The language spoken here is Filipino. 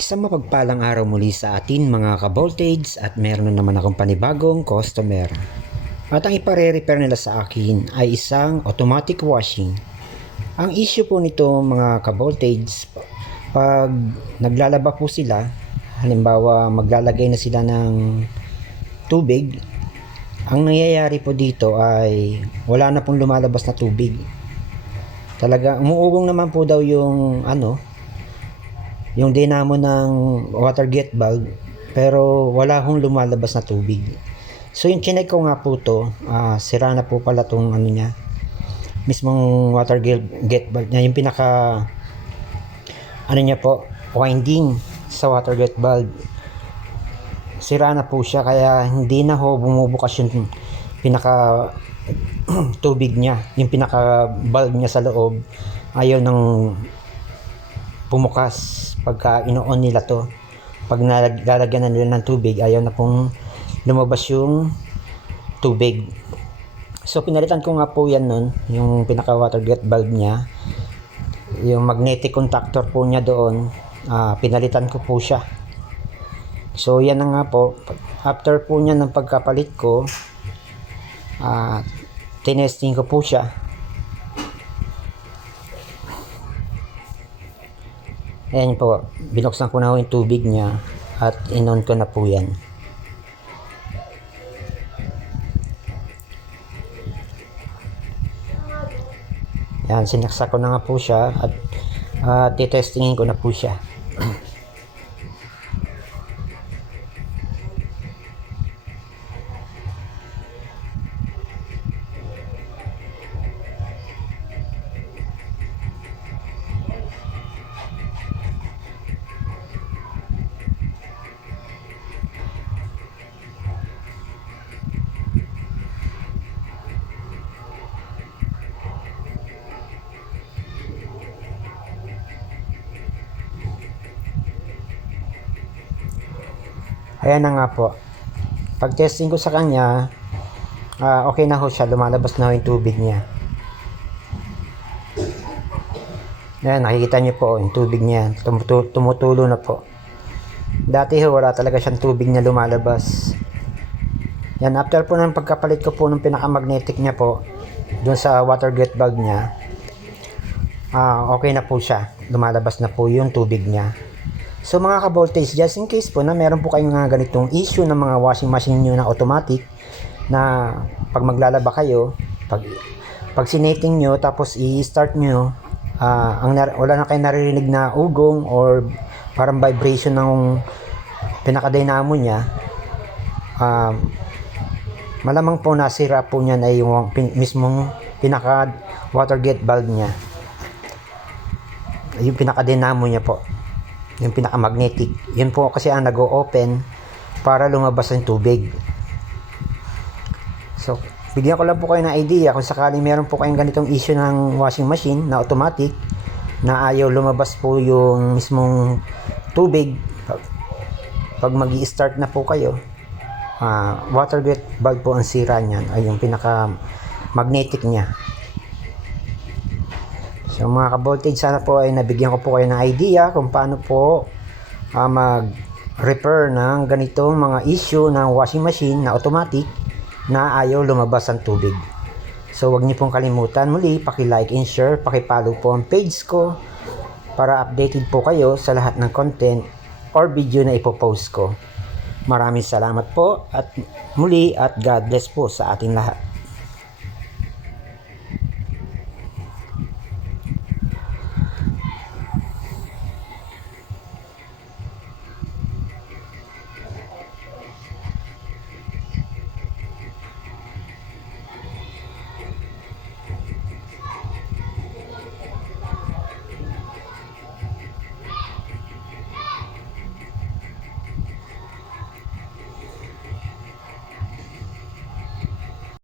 Isang mapagpalang araw muli sa atin mga ka-voltage at meron na naman akong panibagong customer. At ang ipare-repair nila sa akin ay isang automatic washing. Ang issue po nito mga ka-voltage, pag naglalaba po sila, halimbawa maglalagay na sila ng tubig, ang nangyayari po dito ay wala na pong lumalabas na tubig. Talaga umuugong naman po daw yung dinamo ng water jet valve, pero wala hong lumalabas na tubig. So yung chinek ko nga po to, sira na po pala tong niya, mismong water jet valve niya, yung pinaka niya po, winding sa water jet valve. Sira na po siya, kaya hindi na ho bumubukas yung pinaka tubig niya, yung pinaka valve niya sa loob. Ayaw nang bumukas pagka ino-on nila to. Pag nalalagyan na nila ng tubig, ayaw na pong lumabas yung tubig. So pinalitan ko nga po yan nun, yung pinaka water jet valve niya, yung magnetic contactor po niya doon, pinalitan ko po siya. So yan na nga po, after po niya ng pagkapalit ko, tinesting ko po siya. Ayan po, binuksan ko na yung tubig niya at in-on ko na po yan. Ayan, sinaksak ko na nga po siya at titestingin ko na po siya. Ayan na nga po. Pag testing ko sa kanya, okay na ho siya. Lumalabas na ho yung tubig niya. Ayan, nakikita niyo po yung tubig niya. Tumutulo na po. Dati ho, wala talaga siyang tubig na lumalabas. Yan, after po ng pagkapalit ko po ng pinaka-magnetic niya po, dun sa water jet valve niya, okay na po siya. Lumalabas na po yung tubig niya. So mga ka-voltage, just in case po na meron po kayong mga ganitong issue ng mga washing machine nyo na automatic, na pag maglalaba kayo, pag sinating nyo tapos i-start nyo, wala na kayo naririnig na ugong or parang vibration ng pinaka-dynamo nya, malamang po nasira po niyan ay yung mismong pinaka water jet valve nya, yung pinaka-dynamo nya po, yung pinaka-magnetic. Yun po kasi ang nag-o-open para lumabas ng tubig. So, bigyan ko lang po kayo ng idea kung sakaling meron po kayong ganitong issue ng washing machine na automatic na ayaw lumabas po yung mismong tubig. Pag mag-i-start na po kayo, water jet valve po ang sira niyan, ay yung pinaka-magnetic niya. So mga ka-voltage, sana po ay nabigyan ko po kayo ng idea kung paano po mag-repair ng ganitong mga issue ng washing machine na automatic na ayaw lumabas ang tubig. So wag niyo pong kalimutan muli, paki-like and share, paki-follow po ang page ko para updated po kayo sa lahat ng content or video na ipopost ko. Maraming salamat po at muli at God bless po sa ating lahat.